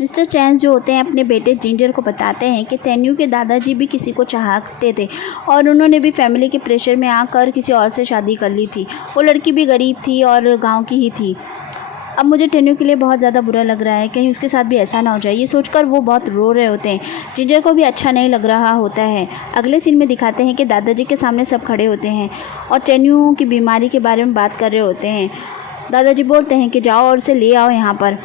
Mister चैन जो होते हैं अपने बेटे जिंजर को बताते हैं कि तेन्यू के दादाजी भी किसी को चाहते थे और उन्होंने भी फैमिली के प्रेशर में आकर किसी और से शादी कर ली थी। वो लड़की भी गरीब थी और गांव की ही थी। अब मुझे तेन्यू के लिए बहुत ज़्यादा बुरा लग रहा है, कहीं उसके साथ भी ऐसा ना हो जाए। ये सोचकर वो बहुत रो रहे होते हैं। जिंजर को भी अच्छा नहीं लग रहा होता है। अगले सीन में दिखाते हैं कि दादाजी के सामने सब खड़े होते हैं और तेन्यू की बीमारी के बारे में बात कर रहे होते हैं। दादाजी बोलते हैं कि जाओ और उसे ले आओ यहाँ पर।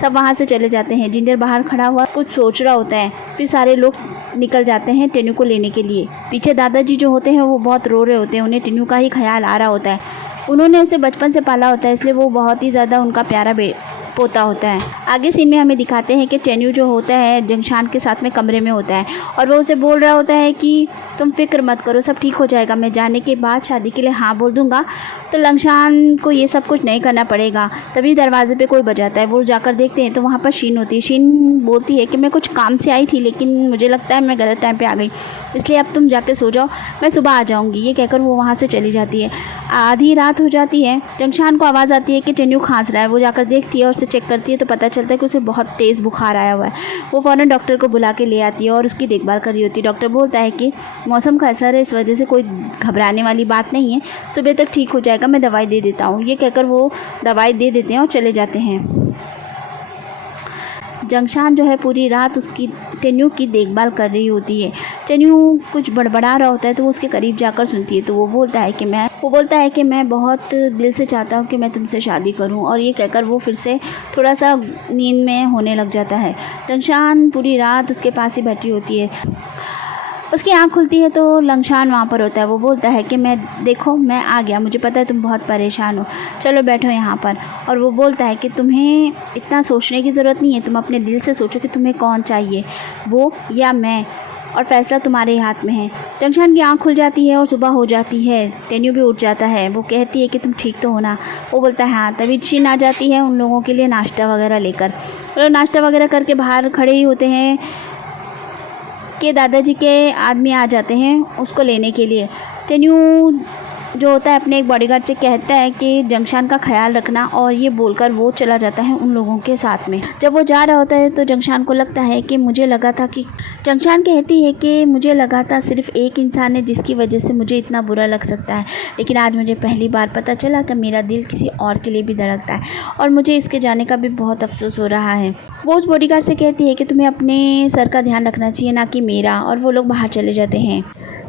सब वहाँ से चले जाते हैं। जिंजर बाहर खड़ा हुआ कुछ सोच रहा होता है। फिर सारे लोग निकल जाते हैं तेन्यू को लेने के लिए। पीछे दादाजी जो होते हैं वो बहुत रो रहे होते हैं। उन्हें तेन्यू का ही ख्याल आ रहा होता है। उन्होंने उसे बचपन से पाला होता है, इसलिए वो बहुत ही ज़्यादा उनका प्यारा पोता होता है। आगे सीन में हमें दिखाते हैं कि तेन्यू जो होता है जंगशान के साथ में कमरे में होता है और वो उसे बोल रहा होता है कि तुम फिक्र मत करो, सब ठीक हो जाएगा। मैं जाने के बाद शादी के लिए हाँ बोल दूंगा तो लंगशान को ये सब कुछ नहीं करना पड़ेगा। तभी दरवाजे पे कोई बजाता है। वो जाकर देखते हैं तो वहाँ पर शीन होती है। शीन बोलती है कि मैं कुछ काम से आई थी लेकिन मुझे लगता है मैं गलत टाइम पे आ गई, इसलिए अब तुम जाके सो जाओ, मैं सुबह आ जाऊँगी। ये कहकर वो वहाँ से चली जाती है। आधी रात हो जाती है। जंगशान को आवाज़ आती है कि तेन्यू खांस रहा है। वो जाकर देखती है और उसे चेक करती है तो पता चलता है कि उसे बहुत तेज़ बुखार आया हुआ है। वो फ़ौरन डॉक्टर को बुला के ले आती है और उसकी देखभाल कर रही होती है। डॉक्टर बोलता है कि मौसम का असर है, इस वजह से कोई घबराने वाली बात नहीं है, सुबह तक ठीक हो जाएगा, मैं दवाई दे देता हूँ। ये कहकर वो दवाई दे देते हैं और चले जाते हैं। जंगशान जो है पूरी रात उसकी तेन्यू की देखभाल कर रही होती है। तेन्यू कुछ बड़बड़ा रहा होता है तो वो उसके करीब जाकर सुनती है तो वो बोलता है कि मैं बहुत दिल से चाहता हूँ कि मैं तुमसे शादी करूँ। और ये कहकर वो फिर से थोड़ा सा नींद में होने लग जाता है। जंगशान पूरी रात उसके पास ही बैठी होती है। उसकी आँख खुलती है तो लंगशान वहाँ पर होता है। वो बोलता है कि मैं आ गया, मुझे पता है तुम बहुत परेशान हो, चलो बैठो यहाँ पर। और वो बोलता है कि तुम्हें इतना सोचने की ज़रूरत नहीं है, तुम अपने दिल से सोचो कि तुम्हें कौन चाहिए, वो या मैं, और फैसला तुम्हारे हाथ में है। जंगशान की आँख खुल जाती है और सुबह हो जाती है। तेन्यू भी उठ जाता है। वो कहती है कि तुम ठीक तो हो ना? वो बोलता है हाँ। तभी शीन आ जाती है उन लोगों के लिए नाश्ता वगैरह लेकर। वो नाश्ता वगैरह करके बाहर खड़े ही होते हैं कि दादाजी के आदमी आ जाते हैं उसको लेने के लिए। तेन्यू जो होता है अपने एक बॉडीगार्ड से कहता है कि जंगशान का ख्याल रखना, और ये बोलकर वो चला जाता है उन लोगों के साथ में। जब वो जा रहा होता है तो जंगशान को लगता है कि जंगशान कहती है कि मुझे लगा था सिर्फ एक इंसान है जिसकी वजह से मुझे इतना बुरा लग सकता है, लेकिन आज मुझे पहली बार पता चला कि मेरा दिल किसी और के लिए भी धड़कता है और मुझे इसके जाने का भी बहुत अफसोस हो रहा है। वो उस बॉडीगार्ड से कहती है कि तुम्हें अपने सर का ध्यान रखना चाहिए, ना कि मेरा। और वो लोग बाहर चले जाते हैं।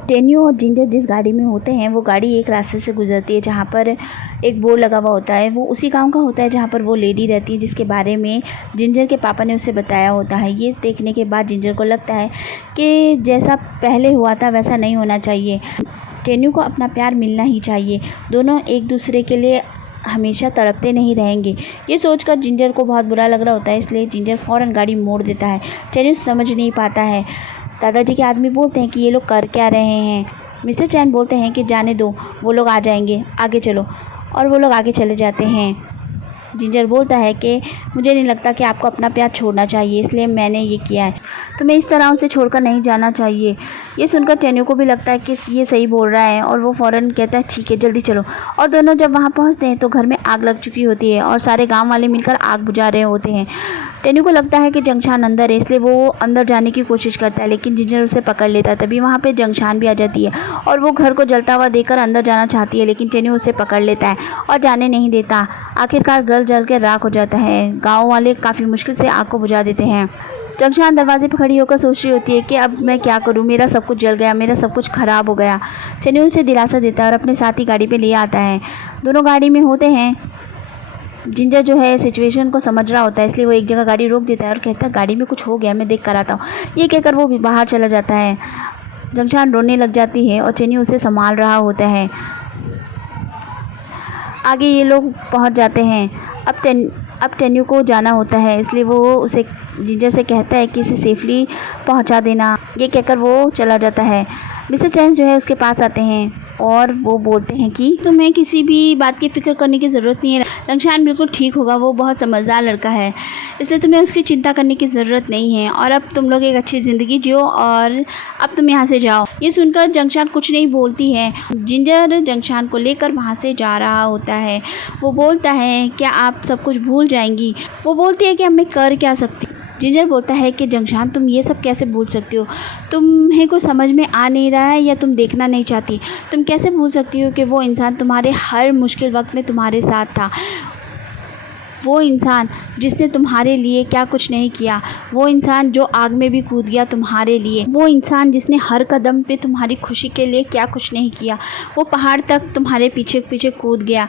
तेन्यू और जिंजर जिस गाड़ी में होते हैं वो गाड़ी एक रास्ते से गुजरती है जहाँ पर एक बोर्ड लगा हुआ होता है। वो उसी गांव का होता है जहाँ पर वो लेडी रहती है जिसके बारे में जिंजर के पापा ने उसे बताया होता है। ये देखने के बाद जिंजर को लगता है कि जैसा पहले हुआ था वैसा नहीं होना चाहिए। तेन्यू को अपना प्यार मिलना ही चाहिए, दोनों एक दूसरे के लिए हमेशा तड़पते नहीं रहेंगे। ये सोचकर जिंजर को बहुत बुरा लग रहा होता है, इसलिए जिंजर फ़ौरन गाड़ी मोड़ देता है। तेन्यू समझ नहीं पाता है। दादाजी के आदमी बोलते हैं कि ये लोग कर क्या रहे हैं। मिस्टर चैन बोलते हैं कि जाने दो, वो लोग आ जाएंगे, आगे चलो। और वो लोग आगे चले जाते हैं। जिंजर बोलता है कि मुझे नहीं लगता कि आपको अपना प्यार छोड़ना चाहिए, इसलिए मैंने ये किया है, तुम्हें इस तरह उसे छोड़कर नहीं जाना चाहिए। ये सुनकर तेन्यू को भी लगता है कि ये सही बोल रहा है और वो फ़ौरन कहता है ठीक है जल्दी चलो। और दोनों जब वहाँ पहुँचते हैं तो घर में आग लग चुकी होती है और सारे गांव वाले मिलकर आग बुझा रहे होते हैं। तेन्यू को लगता है कि जंगशान अंदर है, इसलिए वो अंदर जाने की कोशिश करता है, लेकिन जिंजर उसे पकड़ लेता है। तभी वहाँ पे जंगशान भी आ जाती है और वो घर को जलता हुआ देखकर अंदर जाना चाहती है, लेकिन तेन्यू उसे पकड़ लेता है और जाने नहीं देता। आखिरकार घर जल के राख हो जाता है। गाँव वाले काफ़ी मुश्किल से आग को बुझा देते हैं। जंगशान दरवाजे पर खड़ी होकर सोच रही होती है कि अब मैं क्या करूं, मेरा सब कुछ जल गया, मेरा सब कुछ ख़राब हो गया। तेन्यू उसे दिलासा देता है और अपने साथ ही गाड़ी पे ले आता है। दोनों गाड़ी में होते हैं। जिंजर जो है सिचुएशन को समझ रहा होता है, इसलिए वो एक जगह गाड़ी रोक देता है और कहता है गाड़ी में कुछ हो गया, मैं देख कर आता हूँ। ये कहकर वो भी बाहर चला जाता है। जंगशान रोने लग जाती है और तेन्यू उसे संभाल रहा होता है। आगे ये लोग पहुँच जाते हैं। अब तेन्यू को जाना होता है, इसलिए वो उसे जिंजर से कहता है कि इसे सेफली पहुंचा देना। ये कहकर वो चला जाता है। मिस्टर चैन जो है उसके पास आते हैं और वो बोलते हैं कि तुम्हें किसी भी बात की फ़िक्र करने की ज़रूरत नहीं है, लंगशान बिल्कुल ठीक होगा, वो बहुत समझदार लड़का है, इसलिए तुम्हें उसकी चिंता करने की ज़रूरत नहीं है। और अब तुम लोग एक अच्छी ज़िंदगी जियो और अब तुम यहाँ से जाओ। ये सुनकर जंगशान कुछ नहीं बोलती है। जिंजर जंगशान को लेकर वहाँ से जा रहा होता है। वो बोलता है क्या आप सब कुछ भूल जाएंगी। वो बोलती है कि अब मैं कर क्या सकती। जिंजर बोलता है कि जंगशान तुम ये सब कैसे भूल सकती हो, तुम्हें कुछ समझ में आ नहीं रहा है या तुम देखना नहीं चाहती। तुम कैसे भूल सकती हो कि वो इंसान तुम्हारे हर मुश्किल वक्त में तुम्हारे साथ था, वो इंसान जिसने तुम्हारे लिए क्या कुछ नहीं किया, वो इंसान जो आग में भी कूद गया तुम्हारे लिए, वो इंसान जिसने हर कदम पे तुम्हारी खुशी के लिए क्या कुछ नहीं किया, वो पहाड़ तक तुम्हारे पीछे पीछे कूद गया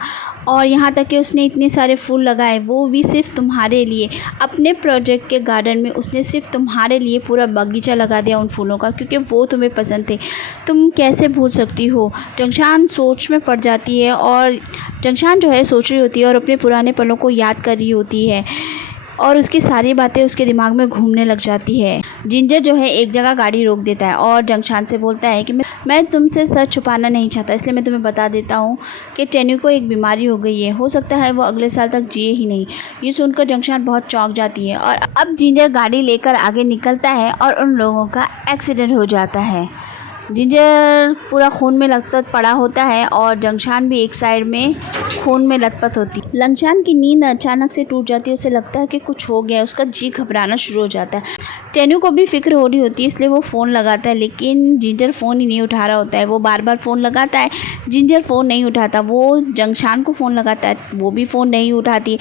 और यहाँ तक कि उसने इतने सारे फूल लगाए, वो भी सिर्फ तुम्हारे लिए। अपने प्रोजेक्ट के गार्डन में उसने सिर्फ तुम्हारे लिए पूरा बगीचा लगा दिया उन फूलों का, क्योंकि वो तुम्हें पसंद थे। तुम कैसे भूल सकती हो। जंगशान सोच में पड़ जाती है और जंगशान जो है सोच रही होती है और अपने पुराने पलों को याद कर रही होती है और उसकी सारी बातें उसके दिमाग में घूमने लग जाती है। जिंजर जो है एक जगह गाड़ी रोक देता है और जंगशान से बोलता है कि मैं तुमसे सच छुपाना नहीं चाहता, इसलिए मैं तुम्हें बता देता हूँ कि टेन्यू को एक बीमारी हो गई है, हो सकता है वो अगले साल तक जिए ही नहीं। ये सुनकर जंगशान बहुत चौंक जाती है और अब जिंजर गाड़ी लेकर आगे निकलता है और उन लोगों का एक्सीडेंट हो जाता है। जिंजर पूरा खून में लथपथ पड़ा होता है और जंगशान भी एक साइड में खून में लथपथ होती है। जंगशान की नींद अचानक से टूट जाती है, उसे लगता है कि कुछ हो गया, उसका जी घबराना शुरू हो जाता है। टेन्यू को भी फिक्र हो रही होती है, इसलिए वो फ़ोन लगाता है, लेकिन जिंजर फ़ोन ही नहीं उठा रहा होता है। वो बार बार फ़ोन लगाता है, जिंजर फ़ोन नहीं उठाता। वो जंगशान को फ़ोन लगाता है, वो भी फ़ोन नहीं उठाती।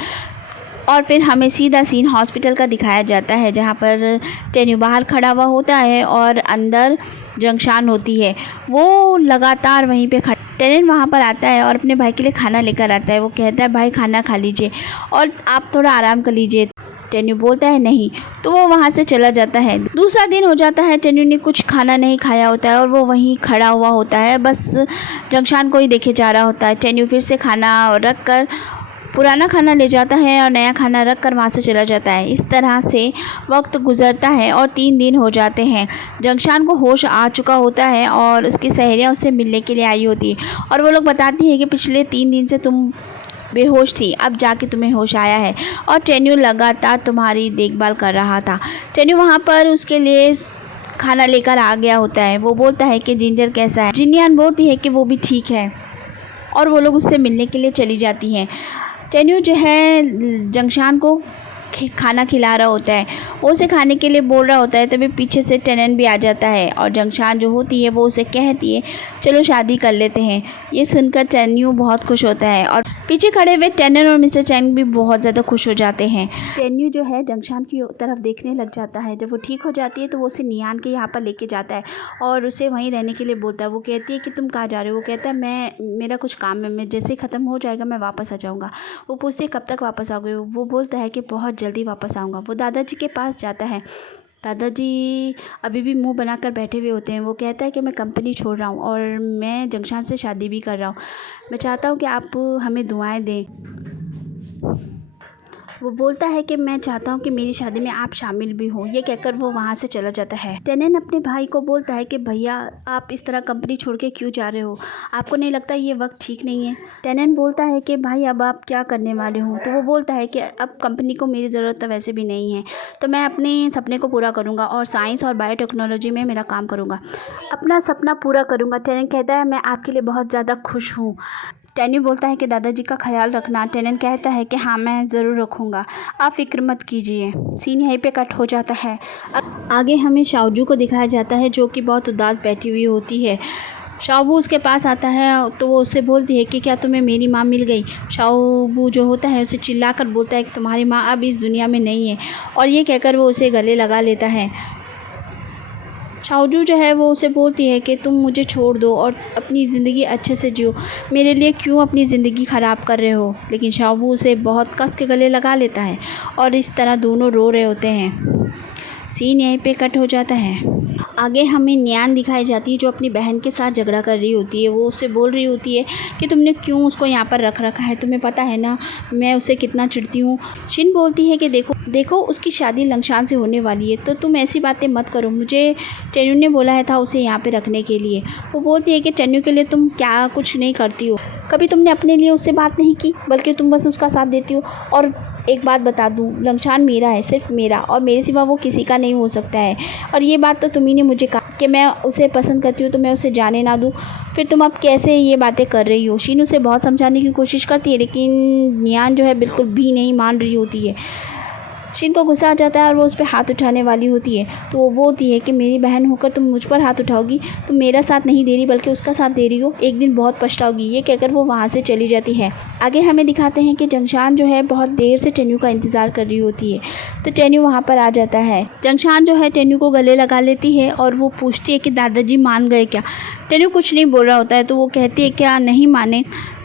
और फिर हमें सीधा सीन हॉस्पिटल का दिखाया जाता है, जहाँ पर टेन्यू बाहर खड़ा हुआ होता है और अंदर जंगशान होती है। वो लगातार वहीं पे खड़ा। टेनेन वहाँ पर आता है और अपने भाई के लिए खाना लेकर आता है। वो कहता है भाई खाना खा लीजिए और आप थोड़ा आराम कर लीजिए। टेन्यू बोलता है नहीं, तो वो वहाँ से चला जाता है। दूसरा दिन हो जाता है, टेन्यू ने कुछ खाना नहीं खाया होता है और वो वहीं खड़ा हुआ होता है, बस जंगशान को ही देखे जा रहा होता है। टेन्यू फिर से खाना रख कर पुराना खाना ले जाता है और नया खाना रख कर वहाँ से चला जाता है। इस तरह से वक्त गुजरता है और 3 दिन हो जाते हैं। जंगशान को होश आ चुका होता है और उसकी सहेलियाँ उससे मिलने के लिए आई होती है और वो लोग बताती है कि पिछले 3 दिन से तुम बेहोश थी, अब जाके तुम्हें होश आया है और टेन्यू लगातार तुम्हारी देखभाल कर रहा था। टेन्यू वहाँ पर उसके लिए खाना लेकर आ गया होता है। वो बोलता है कि जिंजर कैसा है। जिनियान बोलती है कि वो भी ठीक है और वो लोग उससे मिलने के लिए चली जाती हैं। टेन्यू जो है जंगशान को खाना खिला रहा होता है, वो उसे खाने के लिए बोल रहा होता है, तभी पीछे से टेनेन भी आ जाता है और जंगशान जो होती है वो उसे कहती है चलो शादी कर लेते हैं। ये सुनकर टेन्यू बहुत खुश होता है और पीछे खड़े हुए टेनेन और मिस्टर चैंग भी बहुत ज़्यादा खुश हो जाते हैं। टेन्यू जो है जंगशान की तरफ देखने लग जाता है। जब वो ठीक हो जाती है तो वो उसे नियान के यहाँ पर लेके जाता है और उसे वहीं रहने के लिए बोलता है। वो कहती है कि तुम कहाँ जा रहे हो। वो कहता है मेरा कुछ काम है, मैं जैसे ही ख़त्म हो जाएगा मैं वापस आ जाऊँगा। वो पूछती है कब तक वापस आओगे। वो बोलता है कि बहुत जल्दी वापस आऊँगा। वो दादाजी के पास जाता है। दादाजी अभी भी मुंह बनाकर बैठे हुए होते हैं। वो कहता है कि मैं कंपनी छोड़ रहा हूँ और मैं जंगशान से शादी भी कर रहा हूँ। मैं चाहता हूँ कि आप हमें दुआएं दें। वो बोलता है कि मैं चाहता हूँ कि मेरी शादी में आप शामिल भी हो। ये कहकर वो वहाँ से चला जाता है। टेनेन अपने भाई को बोलता है कि भैया आप इस तरह कंपनी छोड़ के क्यों जा रहे हो, आपको नहीं लगता ये वक्त ठीक नहीं है। टेनेन बोलता है कि भाई अब आप क्या करने वाले हो। तो वो बोलता है कि अब कंपनी को मेरी ज़रूरत तो वैसे भी नहीं है, तो मैं अपने सपने को पूरा करूँगा और साइंस और बायोटेक्नोलॉजी में मेरा काम करूँगा, अपना सपना पूरा करूँगा। टेनेन कहता है मैं आपके लिए बहुत ज़्यादा खुश हूँ। टेन्यू बोलता है कि दादाजी का ख्याल रखना। टेनेन कहता है कि हाँ मैं ज़रूर रखूँगा, आप फिक्र मत कीजिए। सीन यहीं पे कट हो जाता है। आगे हमें शाओजू को दिखाया जाता है जो कि बहुत उदास बैठी हुई होती है। शाओबू उसके पास आता है तो वो उससे बोलती है कि क्या तुम्हें मेरी माँ मिल गई। शाओबू जो होता है उसे चिल्लाकर बोलता है कि तुम्हारी माँ अब इस दुनिया में नहीं है और ये कहकर वो उसे गले लगा लेता है। शाओजू जो है वो उसे बोलती है कि तुम मुझे छोड़ दो और अपनी ज़िंदगी अच्छे से जियो, मेरे लिए क्यों अपनी ज़िंदगी ख़राब कर रहे हो। लेकिन शाओजू उसे बहुत कस के गले लगा लेता है और इस तरह दोनों रो रहे होते हैं। सीन यहीं पे कट हो जाता है। आगे हमें नियान दिखाई जाती है जो अपनी बहन के साथ झगड़ा कर रही होती है। वो उससे बोल रही होती है कि तुमने क्यों उसको यहाँ पर रख रखा है, तुम्हें पता है ना मैं उससे कितना चिढ़ती हूँ। शिन बोलती है कि देखो उसकी शादी लंगशान से होने वाली है, तो तुम ऐसी बातें मत करो, मुझे टेन्यू ने बोला था उसे यहाँ पे रखने के लिए। वो बोलती है कि टेन्यू के लिए तुम क्या कुछ नहीं करती हो, कभी तुमने अपने लिए उससे बात नहीं की, बल्कि तुम बस उसका साथ देती हो। और एक बात बता दूँ, लंगशान मेरा है, सिर्फ मेरा, और मेरे सिवा वो किसी का नहीं हो सकता है। और ये बात तो तुम्ही ने मुझे कहा। कि मैं उसे पसंद करती हूँ तो मैं उसे जाने ना दूँ, फिर तुम अब कैसे ये बातें कर रही हो। शीन उसे बहुत समझाने की कोशिश करती है, लेकिन नियान जो है बिल्कुल भी नहीं मान रही होती है। शीन को गुस्सा आ जाता है और वो उस पर हाथ उठाने वाली होती है, तो वो बोलती है कि मेरी बहन होकर तुम मुझ पर हाथ उठाओगी, तुम मेरा साथ नहीं दे रही बल्कि उसका साथ दे रही हो, एक दिन बहुत पछताओगी। ये कहकर वो वहाँ से चली जाती है। आगे हमें दिखाते हैं कि जंगशान जो है बहुत देर से टेन्यू का इंतज़ार कर रही होती है, तो टेन्यू वहाँ पर आ जाता है। जंगशान जो है टेन्यू को गले लगा लेती है और वो पूछती है कि दादाजी मान गए क्या। टेन्यू कुछ नहीं बोल रहा होता है, तो वो कहती है क्या नहीं माने।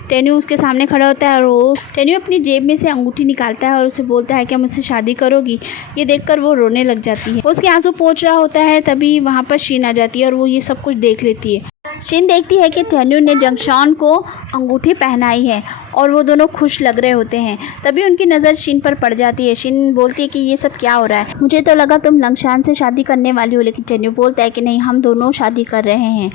टेन्यू उसके सामने खड़ा होता है और वो टेन्यू अपनी जेब में से अंगूठी निकालता है और उसे बोलता है क्या मुझसे शादी करोगी। ये देखकर वो रोने लग जाती है। उसके आंसू पोंछ रहा होता है, तभी वहाँ पर शीन आ जाती है और वो ये सब कुछ देख लेती है। शीन देखती है कि टेन्यू ने जंगशान को अंगूठी पहनाई है और वो दोनों खुश लग रहे होते हैं। तभी उनकी नज़र शीन पर पड़ जाती है। शीन बोलती है कि ये सब क्या हो रहा है, मुझे तो लगा तुम लंगशान से शादी करने वाली हो। लेकिन टेन्यू बोलता है कि नहीं, हम दोनों शादी कर रहे हैं।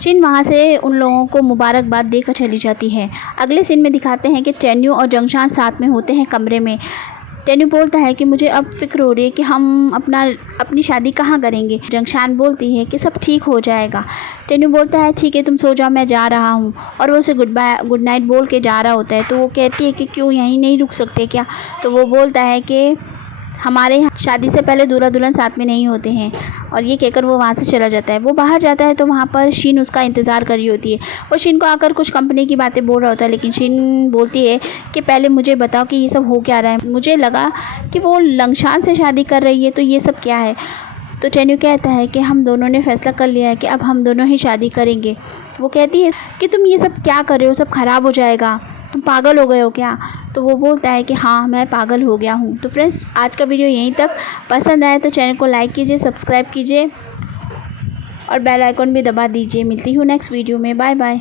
शीन वहाँ से उन लोगों को मुबारकबाद देकर चली जाती है। अगले सीन में दिखाते हैं कि टेन्यू और जंगशान साथ में होते हैं कमरे में। टेन्यू बोलता है कि मुझे अब फिक्र हो रही है कि हम अपनी शादी कहाँ करेंगे। जंगशान बोलती है कि सब ठीक हो जाएगा। टेन्यू बोलता है ठीक है तुम सो जाओ, मैं जा रहा हूँ, और वो उसे गुड नाइट बोल के जा रहा होता है। तो वो कहती है कि क्यों यहीं नहीं रुक सकते क्या। तो वो बोलता है कि हमारे यहाँ शादी से पहले दूल्हा दुल्हन साथ में नहीं होते हैं, और ये कहकर वो वहाँ से चला जाता है। वो बाहर जाता है तो वहाँ पर शीन उसका इंतज़ार कर रही होती है। वो शीन को आकर कुछ कंपनी की बातें बोल रहा होता है, लेकिन शीन बोलती है कि पहले मुझे बताओ कि ये सब हो क्या रहा है। मुझे लगा कि वो लंगशान से शादी कर रही है, तो ये सब क्या है। तो टेन्यू कहता है कि हम दोनों ने फैसला कर लिया है कि अब हम दोनों ही शादी करेंगे। वो कहती है कि तुम ये सब क्या कर रहे हो, सब ख़राब हो जाएगा, तुम पागल हो गए हो क्या। तो वो बोलता है कि हाँ मैं पागल हो गया हूँ। तो फ्रेंड्स आज का वीडियो यहीं तक। पसंद आए तो चैनल को लाइक कीजिए, सब्सक्राइब कीजिए और बेल आइकॉन भी दबा दीजिए। मिलती हूँ नेक्स्ट वीडियो में। Bye bye.